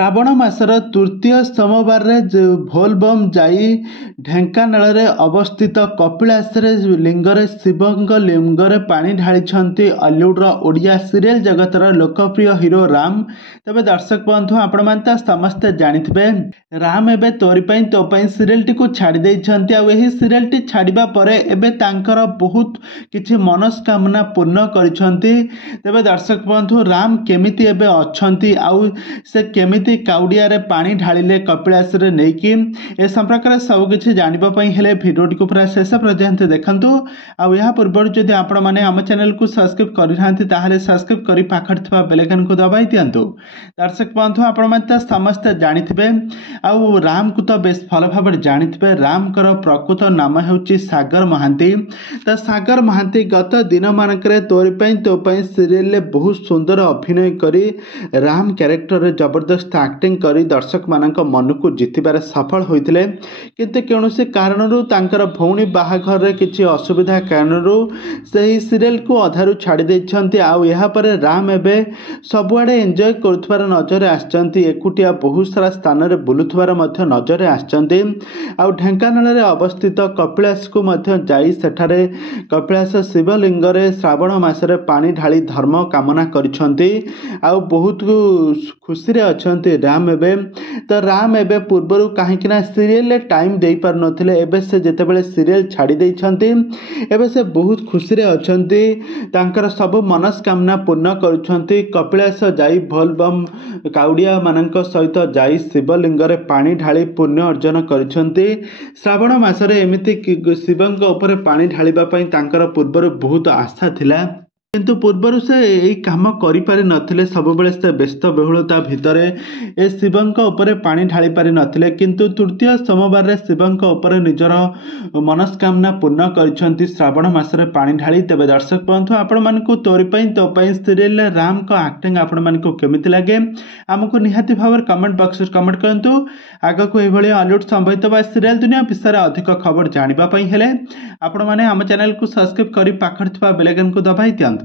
ଶ୍ରାବଣ ମାସର ତୃତୀୟ ସୋମବାରରେ ଭୋଲବମ୍ ଯାଇ ଢେଙ୍କାନାଳରେ ଅବସ୍ଥିତ କପିଳାସରେ ଲିଙ୍ଗରେ ଶିବଙ୍କ ଲିଙ୍ଗରେ ପାଣି ଢାଳିଛନ୍ତି ଅଲିଉଡ଼ର ଓଡ଼ିଆ ସିରିଏଲ୍ ଜଗତର ଲୋକପ୍ରିୟ ହିରୋ ରାମ। ତେବେ ଦର୍ଶକ ବନ୍ଧୁ ଆପଣମାନେ ତ ସମସ୍ତେ ଜାଣିଥିବେ ରାମ ଏବେ ତୋରି ପାଇଁ ତୋ ପାଇଁ ସିରିଏଲ୍ଟିକୁ ଛାଡ଼ି ଦେଇଛନ୍ତି। ଆଉ ଏହି ସିରିଏଲ୍ଟି ଛାଡ଼ିବା ପରେ ଏବେ ତାଙ୍କର ବହୁତ କିଛି ମନସ୍କାମନା ପୂର୍ଣ୍ଣ କରିଛନ୍ତି। ତେବେ ଦର୍ଶକ ବନ୍ଧୁ ରାମ କେମିତି ଏବେ ଅଛନ୍ତି ଆଉ ସେ କେମିତି କାଉଡ଼ିଆରେ ପାଣି ଢାଳିଲେ କପିଳାସରେ ନେଇକି ଏ ସମ୍ପର୍କରେ ସବୁକିଛି ଜାଣିବା ପାଇଁ ହେଲେ ଭିଡ଼ିଓଟିକୁ ପୁରା ଶେଷ ପର୍ଯ୍ୟନ୍ତ ଦେଖନ୍ତୁ। ଆଉ ଏହା ପୂର୍ବରୁ ଯଦି ଆପଣମାନେ ଆମ ଚ୍ୟାନେଲକୁ ସବସ୍କ୍ରାଇବ୍ କରିନାହାନ୍ତି ତାହେଲେ ସବସ୍କ୍ରାଇବ୍ କରି ପାଖରେ ଥିବା ବେଲ୍ ଆଇକନକୁ ଦବାଇ ଦିଅନ୍ତୁ। ଦର୍ଶକ ବନ୍ଧୁ ଆପଣମାନେ ତ ସମସ୍ତେ ଜାଣିଥିବେ ଆଉ ରାମକୁ ତ ବେଶ ଭଲ ଭାବରେ ଜାଣିଥିବେ। ରାମଙ୍କର ପ୍ରକୃତ ନାମ ହେଉଛି ସାଗର ମହାନ୍ତି। ତ ସାଗର ମହାନ୍ତି ଗତ ଦିନମାନଙ୍କରେ ତୋରି ପାଇଁ ତୋ ପାଇଁ ସିରିଏଲରେ ବହୁତ ସୁନ୍ଦର ଅଭିନୟ କରି ରାମ କ୍ୟାରେକ୍ଟରରେ ଜବରଦସ୍ତ ଆକ୍ଟିଂ କରି ଦର୍ଶକମାନଙ୍କ ମନକୁ ଜିତିବାରେ ସଫଳ ହୋଇଥିଲେ। କିନ୍ତୁ କୌଣସି କାରଣରୁ ତାଙ୍କର ଭଉଣୀ ବାହାଘରରେ କିଛି ଅସୁବିଧା କାରଣରୁ ସେହି ସିରିଏଲକୁ ଅଧାରୁ ଛାଡ଼ି ଦେଇଛନ୍ତି। ଆଉ ଏହାପରେ ରାମ ଏବେ ସବୁଆଡ଼େ ଏନ୍ଜୟ କରୁଥିବାର ନଜରରେ ଆସିଛନ୍ତି। ଏକୁଟିଆ ବହୁତ ସାରା ସ୍ଥାନରେ ବୁଲୁଥିବାର ମଧ୍ୟ ନଜରରେ ଆସିଛନ୍ତି। ଆଉ ଢେଙ୍କାନାଳରେ ଅବସ୍ଥିତ କପିଳାସକୁ ମଧ୍ୟ ଯାଇ ସେଠାରେ କପିଳାସ ଶିବଲିଙ୍ଗରେ ଶ୍ରାବଣ ମାସରେ ପାଣି ଢାଳି ଧର୍ମ କାମନା କରିଛନ୍ତି। ଆଉ ବହୁତ ଖୁସିରେ ଅଛନ୍ତି ରାମ ଏବେ। ତ ରାମ ଏବେ ପୂର୍ବରୁ କାହିଁକି ନା ସିରିଏଲରେ ଟାଇମ୍ ଦେଇପାରୁନଥିଲେ, ଏବେ ସେ ଯେତେବେଳେ ସିରିଏଲ ଛାଡ଼ି ଦେଇଛନ୍ତି ଏବେ ସେ ବହୁତ ଖୁସିରେ ଅଛନ୍ତି। ତାଙ୍କର ସବୁ ମନସ୍କାମନା ପୂର୍ଣ୍ଣ କରୁଛନ୍ତି। କପିଳାସ ଯାଇ ଭୋଲବମ୍ କାଉଡ଼ିଆମାନଙ୍କ ସହିତ ଯାଇ ଶିବଲିଙ୍ଗରେ ପାଣି ଢାଳି ପୁଣ୍ୟ ଅର୍ଜନ କରିଛନ୍ତି। ଶ୍ରାବଣ ମାସରେ ଏମିତି ଶିବଙ୍କ ଉପରେ ପାଣି ଢାଳିବା ପାଇଁ ତାଙ୍କର ପୂର୍ବରୁ ବହୁତ ଆଶା ଥିଲା, କିନ୍ତୁ ପୂର୍ବରୁ ସେ ଏହି କାମ କରିପାରିନଥିଲେ। ସବୁବେଳେ ସେ ବ୍ୟସ୍ତବହୁଳତା ଭିତରେ ଏ ଶିବଙ୍କ ଉପରେ ପାଣି ଢାଳି ପାରିନଥିଲେ। କିନ୍ତୁ ତୃତୀୟ ସୋମବାରରେ ଶିବଙ୍କ ଉପରେ ନିଜର ମନସ୍କାମନା ପୂର୍ଣ୍ଣ କରିଛନ୍ତି ଶ୍ରାବଣ ମାସରେ ପାଣି ଢାଳି। ତେବେ ଦର୍ଶକ ବନ୍ଧୁ ଆପଣମାନଙ୍କୁ ତୋରି ପାଇଁ ତୋ ପାଇଁ ସିରିଏଲରେ ରାମଙ୍କ ଆକ୍ଟିଂ ଆପଣମାନଙ୍କୁ କେମିତି ଲାଗେ ଆମକୁ ନିହାତି ଭାବରେ କମେଣ୍ଟ ବକ୍ସରେ କମେଣ୍ଟ କରନ୍ତୁ। ଆଗକୁ ଏଭଳି ଅଲିଉଡ୍ ସମ୍ବଳିତ ବା ସିରିଏଲ ଦୁନିଆ ବିଷୟରେ ଅଧିକ ଖବର ଜାଣିବା ପାଇଁ ହେଲେ ଆପଣମାନେ ଆମ ଚ୍ୟାନେଲକୁ ସବସ୍କ୍ରାଇବ୍ କରି ପାଖରେ ଥିବା ବେଲ୍ ଆଇକନକୁ ଦବାଇ ଦିଅନ୍ତୁ।